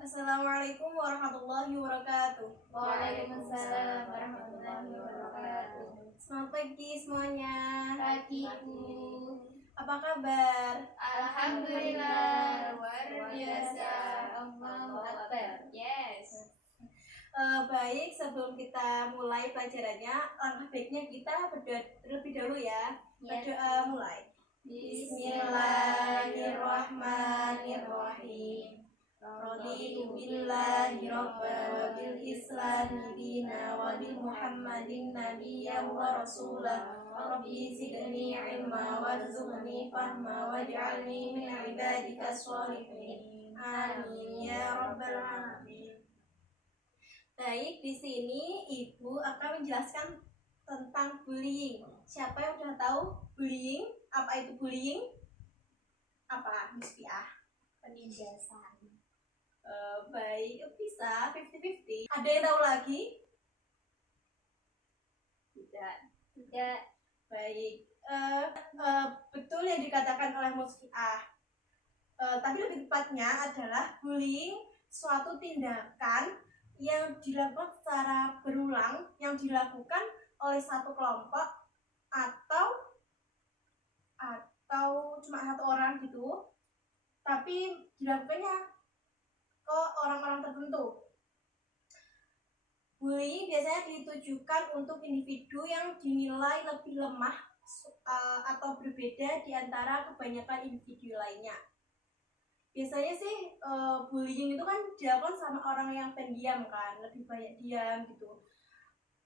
Assalamualaikum warahmatullahi wabarakatuh. Waalaikumsalam warahmatullahi wabarakatuh. Selamat pagi semuanya. Pagi Bu. Apa kabar? Alhamdulillah luar biasa. Allahu Akbar. Yes. Baik, sebelum kita mulai pelajarannya, langkah baiknya kita berdoa terlebih dahulu ya. Berdoa mulai. Bismillahirrahmanirrahim. Raditu billahi rabban wa bil islami dina wa bi Muhammadin nabiyyan wa rasulah. Rabbi zidni ilma warzuqni fahma waj'alni min ibadika sholihin. Amin ya rabbal alamin. Baik, di sini Ibu akan menjelaskan tentang bullying. Siapa yang sudah tahu bullying? Apa itu bullying? Apa, Mispiah? Penindasan. Baik, bisa 50-50. Ada yang tahu lagi? Tidak. Baik, betul yang dikatakan oleh Mispiah. Tapi lebih tepatnya adalah bullying suatu tindakan yang dilakukan secara berulang, yang dilakukan oleh satu kelompok atau cuma satu orang gitu, tapi dilakukannya ke orang-orang tertentu. Bullying biasanya ditujukan untuk individu yang dinilai lebih lemah atau berbeda di antara kebanyakan individu lainnya. Biasanya sih bullying itu kan dilakukan sama orang yang pendiam kan, lebih banyak diam gitu.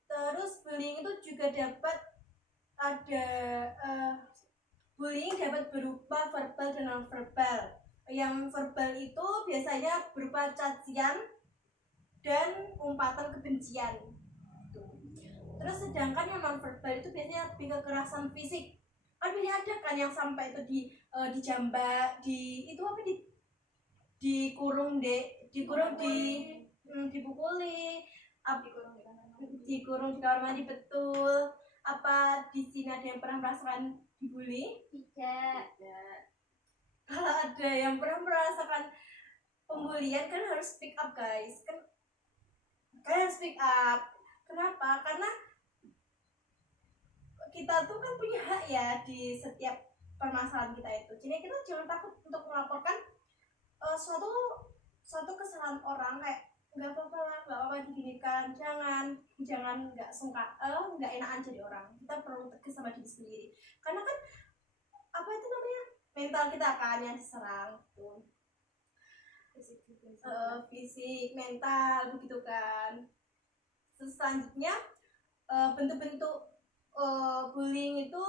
Terus bullying itu juga dapat bullying dapat berupa verbal dan non verbal. Yang verbal itu biasanya berupa cacian dan umpatan kebencian. Terus sedangkan yang non verbal itu biasanya lebih kekerasan fisik. Kan biasanya ada kan yang sampai itu dijambak, dikurung dipukuli, dikurung di kamar mandi, betul. Apa di sini ada yang pernah merasakan dibully? Tidak. Kalau ada yang pernah merasakan pembulian, kan harus speak up guys. Kalian harus speak up. Kenapa? Karena kita tuh kan punya hak ya di setiap permasalahan kita itu. Jadi kita jangan takut untuk melaporkan suatu kesalahan orang, kayak nggak apa-apa diginikan, jangan nggak enakan jadi orang. Kita perlu tegas sama diri sendiri, karena kan mental kita kan yang diserang tuh, fisik, mental begitu kan. Terus selanjutnya bentuk-bentuk bullying itu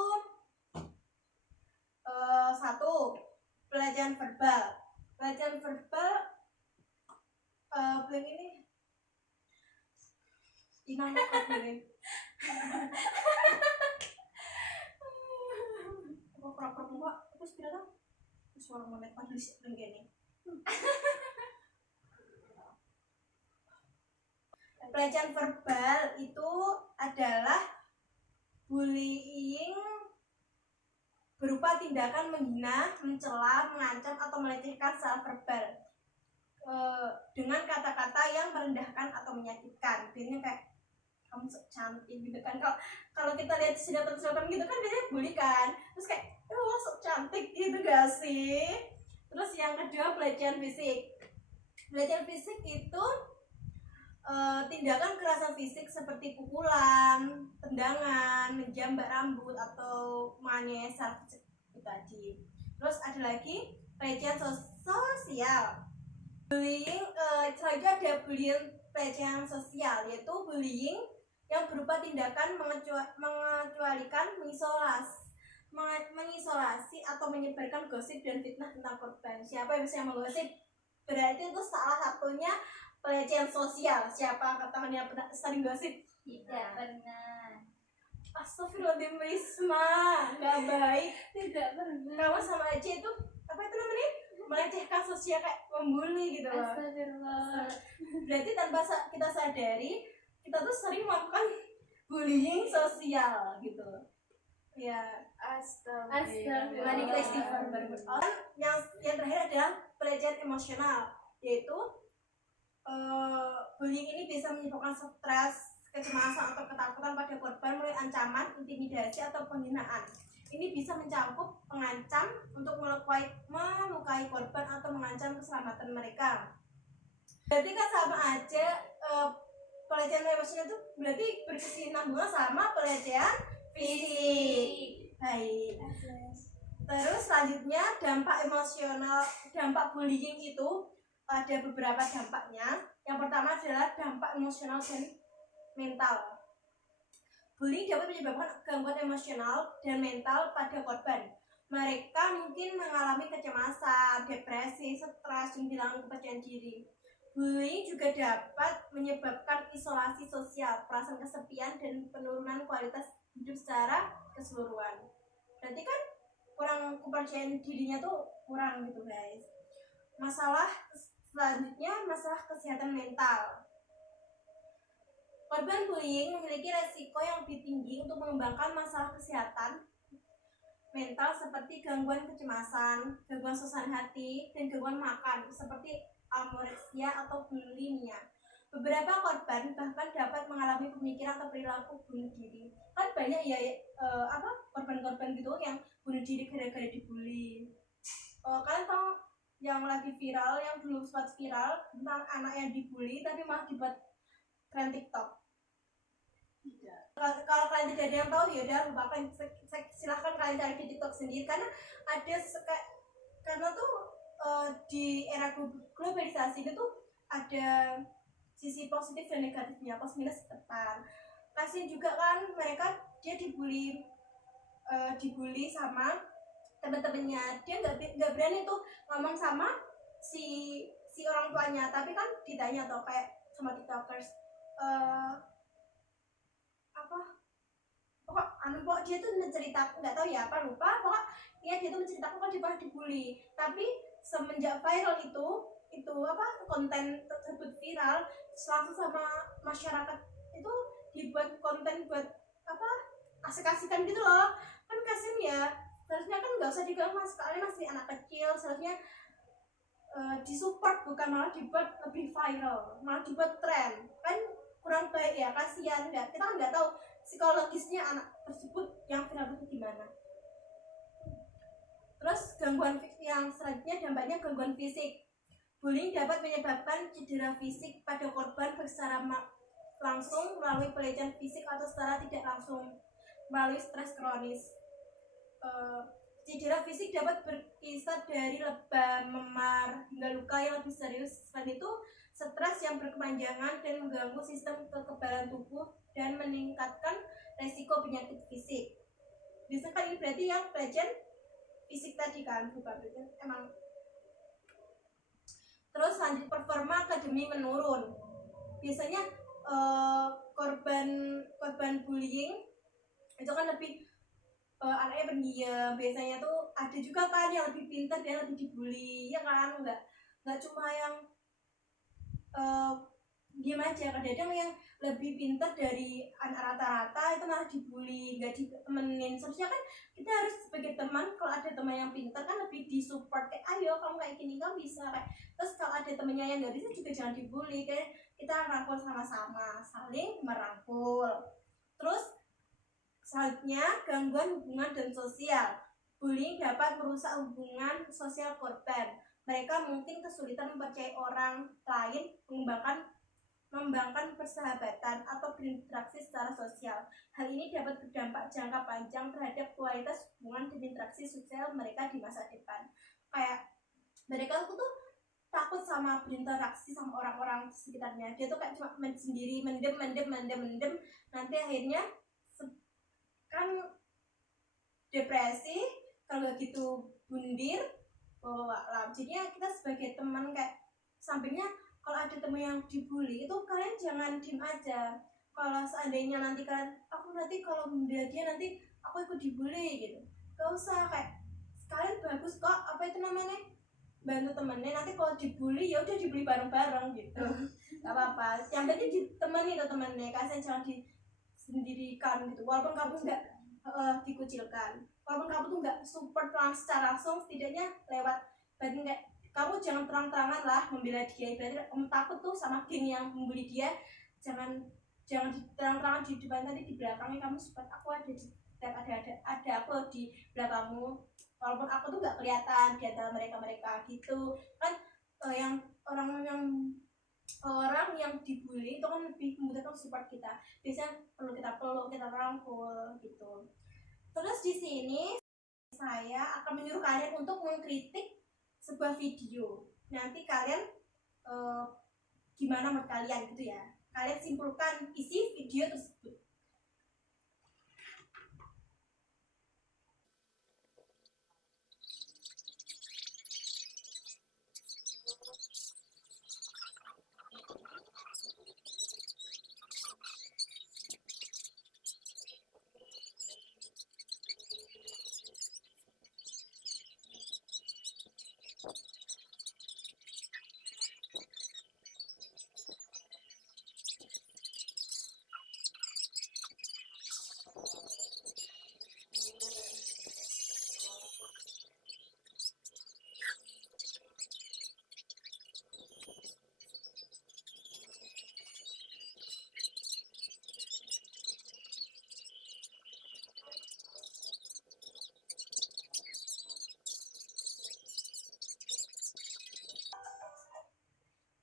satu, pelecehan verbal. Pelecehan verbal bullying ini gimana kok bullying? Apa pura-pura terus kira suara momet manusia begini. Pelecehan verbal itu adalah bullying berupa tindakan menghina, mencela, mengancam atau melecehkan secara verbal dengan kata-kata yang merendahkan atau menyakitkan. Biasanya kayak kamu sok cantik gitu kan. Kalau kita lihat sinetron gitu kan biasanya bully kan. Terus kayak lo sok cantik gitu gak sih? Terus yang kedua, pelecehan fisik. Pelecehan fisik itu tindakan kekerasan fisik seperti pukulan, tendangan, menjambak rambut atau menganiaya secara fisik itu tadi. Terus ada lagi pelecehan sosial. Bullying, selanjutnya ada bullying pelecehan sosial, yaitu bullying yang berupa tindakan mengecualikan, mengisolasi atau menyebarkan gosip dan fitnah tentang korban. Siapa yang bisa menggosip? Berarti itu salah satunya pelecehan sosial. Siapa angkat tangannya pernah sering gosip? Tidak pernah. Astagfirullahaladzim, Risma, nggak baik. Tidak pernah. Kamu sama aja itu apa itu namanya? Melecehkan sosial, kayak membuli gitu loh. Astagfirullah. Berarti tanpa kita sadari, kita tuh sering melakukan bullying sosial gitu. Ya, Astagfirullah. Mari kita istighfar bareng. Yang terakhir adalah pelecehan emosional, yaitu Bullying ini bisa menyebabkan stres, kecemasan atau ketakutan pada korban mulai ancaman, intimidasi atau penghinaan. Ini bisa mencakup mengancam untuk melukai korban atau mengancam keselamatan mereka. Berarti kan sama aja pelecehan emosional itu berarti berkesinambungan sama pelecehan fisik. Baik. Terus selanjutnya dampak emosional, dampak bullying itu ada beberapa dampaknya. Yang pertama adalah dampak emosional dan mental. Bullying dapat menyebabkan gangguan emosional dan mental pada korban. Mereka mungkin mengalami kecemasan, depresi, stres, dan kehilangan kepercayaan diri. Bullying juga dapat menyebabkan isolasi sosial, perasaan kesepian, dan penurunan kualitas hidup secara keseluruhan. Berarti kan kurang kepercayaan dirinya tuh kurang gitu guys. Masalah selanjutnya, masalah kesehatan mental. Korban bullying memiliki resiko yang lebih tinggi untuk mengembangkan masalah kesehatan mental seperti gangguan kecemasan, gangguan suasana hati, dan gangguan makan seperti anoreksia atau bulimia. Beberapa korban bahkan dapat mengalami pemikiran atau perilaku bunuh diri. Kan banyak ya korban-korban gitu yang bunuh diri gara-gara dibully. Kalian tahu yang lagi viral, yang dulu sempat viral tentang anak yang dibully tapi malah dibuat tren TikTok. Kalau kalian tidak ada yang tahu ya udah lupakan, silahkan kalian cari di TikTok sendiri karena tuh di era globalisasi itu ada sisi positif dan negatifnya, plus minus depan. Kasian juga kan mereka, dia dibully sama teman-temannya, dia nggak berani tuh ngomong sama si orang tuanya, tapi kan ditanya tuh kayak sama tiktokers pokok dia tuh menceritakan, nggak tahu ya apa, lupa, dia tuh menceritakan kalau dia pernah dibully. Tapi semenjak viral itu konten tersebut viral, langsung sama masyarakat itu dibuat konten buat asik-asikan gitu loh. Kan kasian ya, seharusnya kan nggak usah diganggu, kalian masih anak kecil, seharusnya disupport, bukan malah dibuat lebih viral, malah dibuat tren. Kan kurang baik ya, kasihan. Kita kan nggak tahu psikologisnya anak tersebut yang viral itu gimana. Terus gangguan yang selanjutnya dampaknya gangguan fisik. Bullying dapat menyebabkan cedera fisik pada korban secara langsung melalui pelecehan fisik atau secara tidak langsung melalui stres kronis. Cedera fisik dapat berkisar dari lebam, memar, hingga luka yang lebih serius. Selain itu, stres yang berkepanjangan dan mengganggu sistem kekebalan tubuh dan meningkatkan resiko penyakit fisik. Biasanya kan ini berarti yang pelecehan fisik tadi kan, bukan pelecehan emang. Terus lanjut, performa akademi menurun. Biasanya korban bullying itu kan lebih anaknya pendiam. Biasanya tuh ada juga kan yang lebih pintar dan lebih dibully, ya kan? Nggak cuma yang diam aja. Kadang-kadang yang lebih pintar dari anak rata-rata itu malah dibully, nggak ditemenin. Seharusnya kan kita harus sebagai teman, kalau ada teman yang pintar kan lebih disupport, kayak ayo kamu kayak gini kamu bisa kayak. Terus kalau ada temennya yang nggak bisa juga jangan dibully, kayak kita rangkul sama-sama, saling merangkul. Terus selanjutnya, gangguan hubungan dan sosial. Bullying dapat merusak hubungan sosial korban. Mereka mungkin kesulitan mempercayai orang lain, mengembangkan persahabatan atau berinteraksi secara sosial. Hal ini dapat berdampak jangka panjang terhadap kualitas hubungan dan interaksi sosial mereka di masa depan. Kayak mereka tuh takut sama berinteraksi sama orang-orang di sekitarnya. Dia tuh kayak cuma sendiri, mendem. Nanti akhirnya kan depresi, kalau nggak gitu bundir, jadinya kita sebagai teman kayak sampingnya, kalau ada teman yang dibully itu kalian jangan diem aja. Kalau seandainya nanti kalian, aku nanti kalau membela dia nanti aku ikut dibully gitu, gak usah. Kayak kalian bagus kok, bantu temennya, nanti kalau dibully ya udah dibully bareng-bareng gitu. Gak apa-apa, yang penting ditemani tuh temennya, kalian jangan disendirikan gitu. Walaupun kamu nggak dikucilkan, walaupun kamu tuh nggak support secara langsung, setidaknya lewat kayak kamu jangan terang-terangan lah membela dia. Berarti kamu takut tuh sama geng yang membuli dia, jangan terang-terangan di depan, tadi di belakangnya kamu support aku, ada aku di belakangmu, walaupun aku tuh nggak kelihatan di antara mereka gitu kan. Yang orang yang dibully itu kan lebih membutuhkan support kita, biasanya perlu kita peluk, kita rangkul gitu. Terus di sini saya akan menyuruh kalian untuk mengkritik sebuah video. Nanti kalian gimana menurut kalian gitu ya, kalian simpulkan isi video tersebut.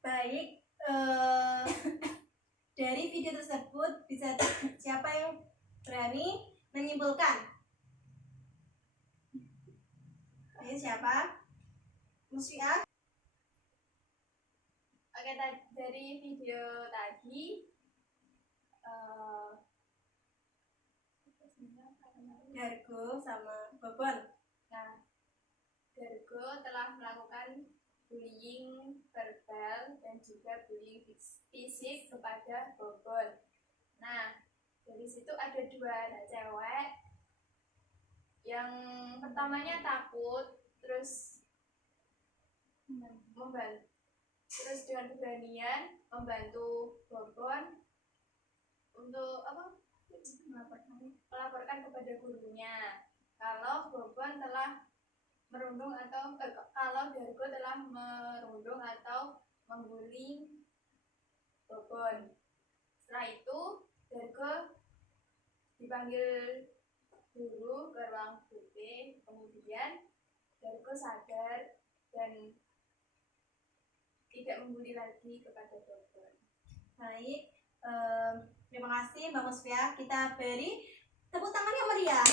Baik, dari video tersebut bisa siapa yang berani menyimpulkan? Ayo siapa? Musfiah? Oke, dari video tadi Dargo sama Bobon. Nah, Dargo telah melakukan bullying verbal dan juga bullying fisik kepada Bobon. Nah, dari situ ada dua anak cewek. Yang pertamanya takut, terus membantu, terus dengan keberanian membantu Bobon untuk melaporkan kepada gurunya kalau Bobon telah merundung atau kalau Dargo telah merundung atau membuli Bobon. Setelah itu Dargo dipanggil guru ke ruang BP. Kemudian Dargo sadar dan tidak membuli lagi kepada Bobon. Baik, terima kasih Mbak Musfiah. Kita beri tepuk tangan yang meriah.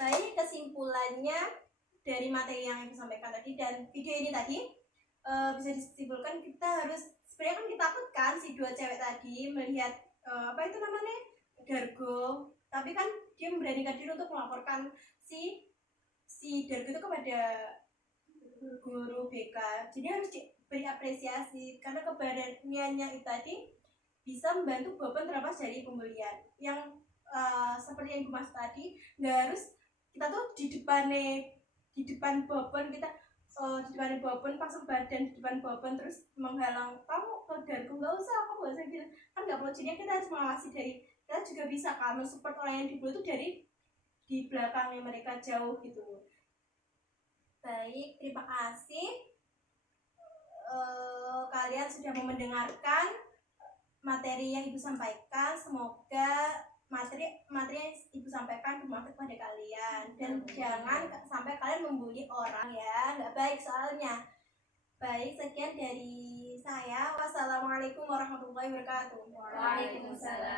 Baik, kesimpulannya dari materi yang Ibu sampaikan tadi dan video ini tadi, bisa disimpulkan kita harus, sebenarnya kan kita takut kan si dua cewek tadi melihat apa itu namanya, Dargo, tapi kan dia memberanikan diri untuk melaporkan si Dargo itu kepada guru BK. Jadi harus diberi apresiasi karena keberaniannya itu tadi bisa membantu Bobon terlepas dari pembulian. Yang seperti yang Ibu Mas tadi, nggak harus kita tuh di depan Bobon, kita di depan Bobon pasang badan di depan Bobon terus menghalang kamu ke Dargo, nggak usah, kamu nggak usah gitu kan, nggak perlu. Jadi kita harus mengawasi dari, kita juga bisa kan mensupport orang yang dibully itu dari di belakangnya mereka jauh gitu. Baik, terima kasih kalian sudah mendengarkan materi yang Ibu sampaikan. Semoga materi yang Ibu sampaikan bermanfaat pada kalian dan jangan sampai kalian membuli orang ya, nggak baik soalnya. Baik, sekian dari saya. Wassalamualaikum warahmatullahi wabarakatuh. Waalaikumsalam.